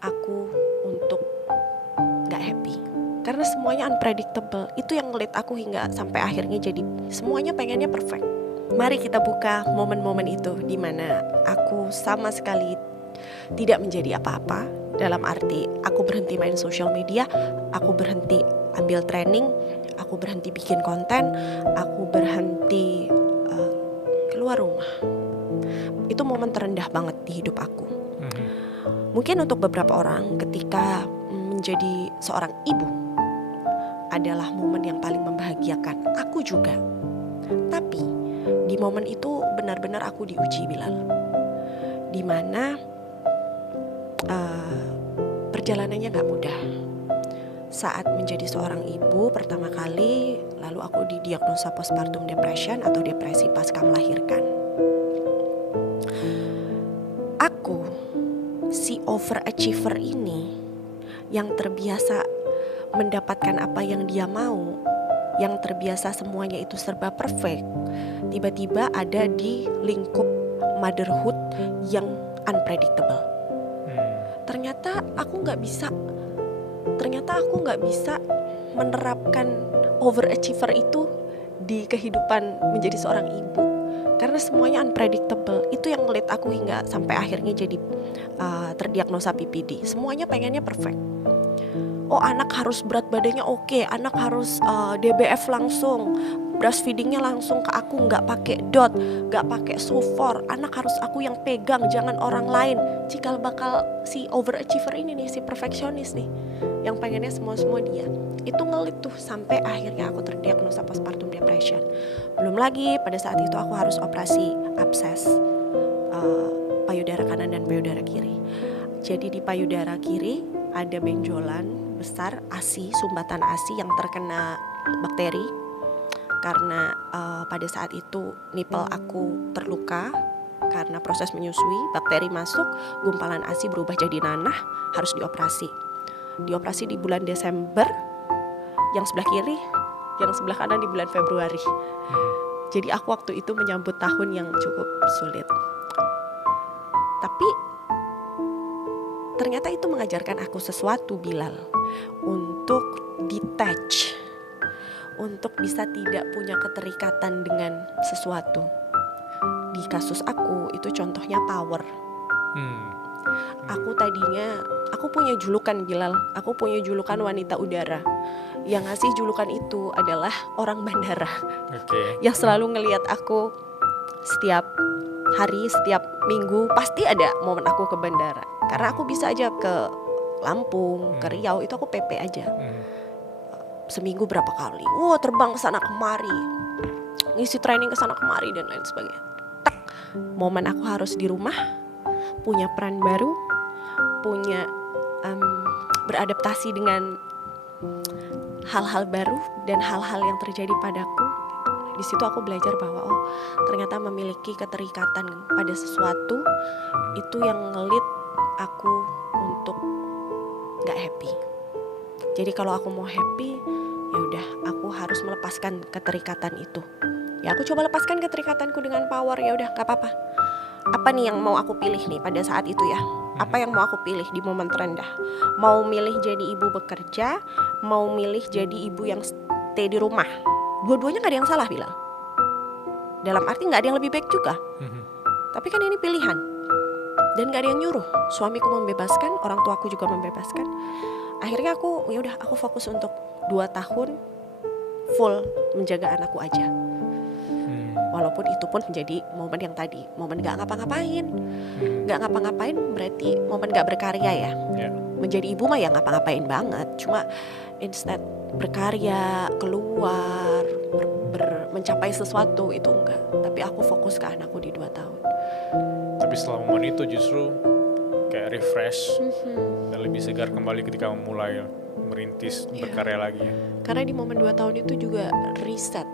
aku untuk gak happy. Karena semuanya unpredictable. Itu yang ngelit aku hingga sampai akhirnya jadi semuanya pengennya perfect. Mari kita buka momen-momen itu di mana aku sama sekali tidak menjadi apa-apa. Dalam arti aku berhenti main social media, aku berhenti ambil training, aku berhenti bikin konten, aku berhenti keluar rumah. Itu momen terendah banget di hidup aku. Mungkin untuk beberapa orang ketika menjadi seorang ibu adalah momen yang paling membahagiakan. Aku juga. Tapi di momen itu benar-benar aku diuji, Bilal. Dimana perjalanannya gak mudah. Saat menjadi seorang ibu pertama kali, lalu aku didiagnosa postpartum depression atau depresi pasca melahirkan. Aku, si overachiever ini, yang terbiasa mendapatkan apa yang dia mau, yang terbiasa semuanya itu serba perfect, tiba-tiba ada di lingkup motherhood yang unpredictable. Ternyata aku nggak bisa menerapkan overachiever itu di kehidupan menjadi seorang ibu, karena semuanya unpredictable. Itu yang ngelit aku hingga sampai akhirnya jadi terdiagnosa PPD. Semuanya pengennya perfect. Oh, anak harus berat badannya oke, anak harus DBF langsung, breastfeedingnya langsung ke aku, nggak pakai dot, nggak pakai sofor. Anak harus aku yang pegang, jangan orang lain. Cikal bakal si overachiever ini nih, si perfeksionis nih, yang pengennya semua dia. Itu ngelit tuh sampai akhirnya aku terdiagnosa postpartum depression. Belum lagi pada saat itu aku harus operasi abses payudara kanan dan payudara kiri. Jadi di payudara kiri ada benjolan besar, ASI, sumbatan ASI yang terkena bakteri. Karena pada saat itu nipple aku terluka karena proses menyusui, bakteri masuk, gumpalan ASI berubah jadi nanah, harus dioperasi. Dioperasi di bulan Desember, yang sebelah kiri, yang sebelah kanan di bulan Februari. Jadi aku waktu itu menyambut tahun yang cukup sulit. Tapi ternyata itu mengajarkan aku sesuatu, Bilal, untuk detach, untuk bisa tidak punya keterikatan dengan sesuatu. Di kasus aku itu contohnya power. Aku punya julukan, Bilal. Aku punya julukan wanita udara. Yang ngasih julukan itu adalah orang bandara. Yang selalu ngelihat aku setiap hari, setiap minggu pasti ada momen aku ke bandara. Karena aku bisa aja ke Lampung, ke Riau, itu aku PP aja. Seminggu berapa kali. Terbang ke sana kemari. Ngisi training ke sana kemari dan lain sebagainya. Momen aku harus di rumah, punya peran baru, punya beradaptasi dengan hal-hal baru dan hal-hal yang terjadi padaku. Di situ aku belajar bahwa ternyata memiliki keterikatan pada sesuatu itu yang ngelit aku untuk gak happy. Jadi kalau aku mau happy, ya udah aku harus melepaskan keterikatan itu. Ya aku coba lepaskan keterikatanku dengan power, ya udah gak apa-apa. Apa nih yang mau aku pilih nih pada saat itu ya? Apa yang mau aku pilih di momen terendah? Mau milih jadi ibu bekerja, mau milih jadi ibu yang stay di rumah? Dua-duanya gak ada yang salah, Bilal. Dalam arti gak ada yang lebih baik juga. Tapi kan ini pilihan. Dan gak ada yang nyuruh. Suamiku membebaskan, orang tuaku juga membebaskan. Akhirnya aku fokus untuk 2 tahun full menjaga anakku aja. Walaupun itu pun menjadi momen yang tadi, momen gak ngapa-ngapain. Gak ngapa-ngapain berarti momen gak berkarya ya. Menjadi ibu mah ya ngapa-ngapain banget. Cuma instead berkarya, keluar, mencapai sesuatu itu enggak. Tapi aku fokus ke anakku di 2 tahun. Tapi setelah momen itu justru kayak refresh dan lebih segar kembali ketika memulai merintis berkarya lagi. Karena di momen 2 tahun itu juga reset.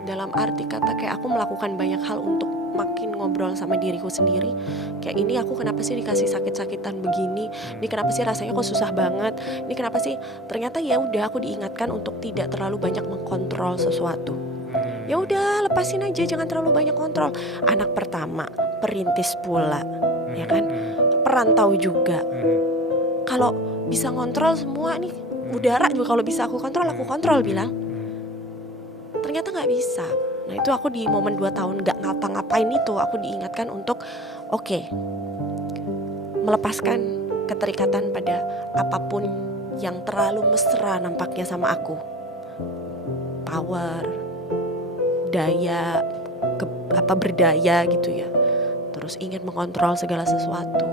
Dalam arti kata kayak aku melakukan banyak hal untuk makin ngobrol sama diriku sendiri. Kayak ini aku kenapa sih dikasih sakit-sakitan begini? Ini kenapa sih rasanya kok susah banget? Ini kenapa sih? Ternyata ya udah aku diingatkan untuk tidak terlalu banyak mengkontrol sesuatu. Ya udah lepasin aja, jangan terlalu banyak kontrol. Anak pertama, perintis pula, ya kan? Perantau juga. kalau bisa ngontrol semua nih, udara juga kalau bisa aku kontrol bilang. Ternyata nggak bisa. Nah itu aku di momen 2 tahun nggak ngapa-ngapain itu, aku diingatkan untuk oke, melepaskan keterikatan pada apapun yang terlalu mesra nampaknya sama aku. Power, daya, berdaya gitu ya. Terus ingin mengontrol segala sesuatu.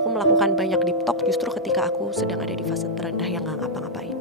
Aku melakukan banyak deep talk justru ketika aku sedang ada di fase terendah yang nggak ngapa-ngapain.